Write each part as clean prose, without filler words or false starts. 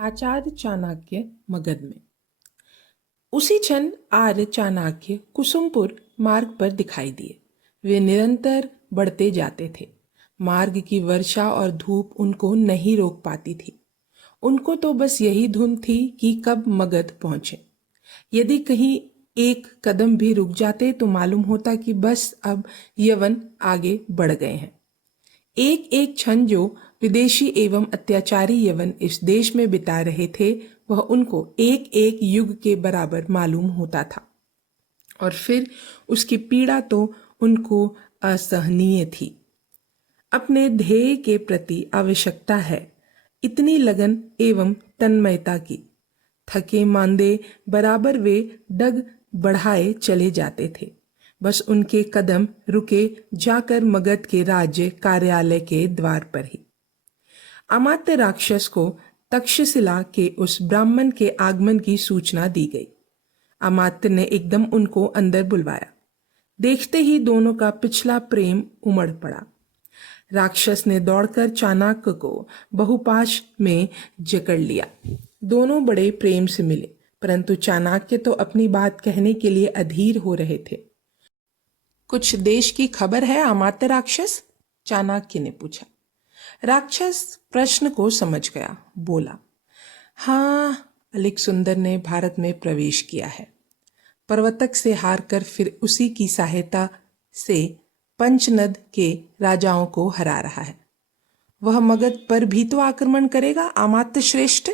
आचार्य चाणक्य मगध में। उसी क्षण आर्य चाणक्य कुसुमपुर मार्ग पर दिखाई दिए। वे निरंतर बढ़ते जाते थे। मार्ग की वर्षा और धूप उनको नहीं रोक पाती थी। उनको तो बस यही धुन थी कि कब मगध पहुंचे। यदि कहीं एक कदम भी रुक जाते तो मालूम होता कि बस अब यवन आगे बढ़ गए हैं। एक एक क्षण जो विदेशी एवं अत्याचारी यवन इस देश में बिता रहे थे वह उनको एक एक युग के बराबर मालूम होता था और फिर उसकी पीड़ा तो उनको असहनीय थी। अपने ध्येय के प्रति आवश्यकता है इतनी लगन एवं तन्मयता की। थके मांदे बराबर वे डग बढ़ाए चले जाते थे। बस उनके कदम रुके जाकर मगध के राज्य कार्यालय के द्वार पर ही। अमात्य राक्षस को तक्षशिला के उस ब्राह्मण के आगमन की सूचना दी गई। अमात्य ने एकदम उनको अंदर बुलवाया। देखते ही दोनों का पिछला प्रेम उमड़ पड़ा। राक्षस ने दौड़कर चाणक्य को बहुपाश में जकड़ लिया। दोनों बड़े प्रेम से मिले, परंतु चाणक्य तो अपनी बात कहने के लिए अधीर हो रहे थे। कुछ देश की खबर है अमात्य राक्षस? चाणक्य ने पूछा। राक्षस प्रश्न को समझ गया, बोला, हाँ, अलिक सुंदर ने भारत में प्रवेश किया है। पर्वतक से हारकर फिर उसी की सहायता से पंचनद के राजाओं को हरा रहा है। वह मगध पर भी तो आक्रमण करेगा अमात्य श्रेष्ठ।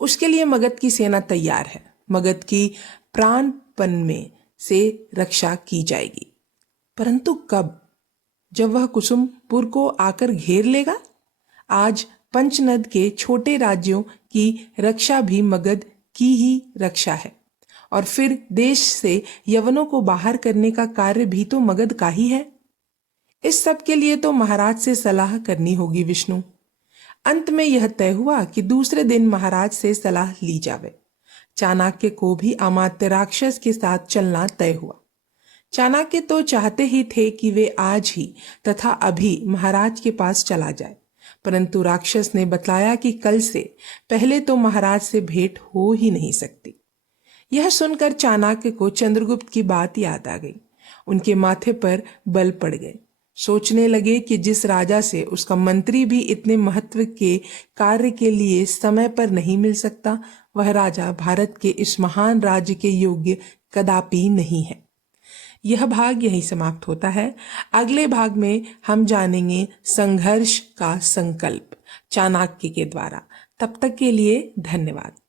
उसके लिए मगध की सेना तैयार है। मगध की प्राणपण में से रक्षा की जाएगी, परंतु कब? जब वह कुसुमपुर को आकर घेर लेगा। आज पंचनद के छोटे राज्यों की रक्षा भी मगध की ही रक्षा है, और फिर देश से यवनों को बाहर करने का कार्य भी तो मगध का ही है। इस सब के लिए तो महाराज से सलाह करनी होगी विष्णु। अंत में यह तय हुआ कि दूसरे दिन महाराज से सलाह ली जावे। चाणक्य को भी अमात्य राक्षस के साथ चलना तय हुआ। चाणक्य तो चाहते ही थे कि वे आज ही तथा अभी महाराज के पास चला जाए, परंतु राक्षस ने बतलाया कि कल से पहले तो महाराज से भेंट हो ही नहीं सकती। यह सुनकर चाणक्य को चंद्रगुप्त की बात याद आ गई। उनके माथे पर बल पड़ गए। सोचने लगे कि जिस राजा से उसका मंत्री भी इतने महत्व के कार्य के लिए समय पर नहीं मिल सकता, वह राजा भारत के इस महान राज्य के योग्य कदापि नहीं है। यह भाग यही समाप्त होता है। अगले भाग में हम जानेंगे संघर्ष का संकल्प चाणक्य के द्वारा। तब तक के लिए धन्यवाद।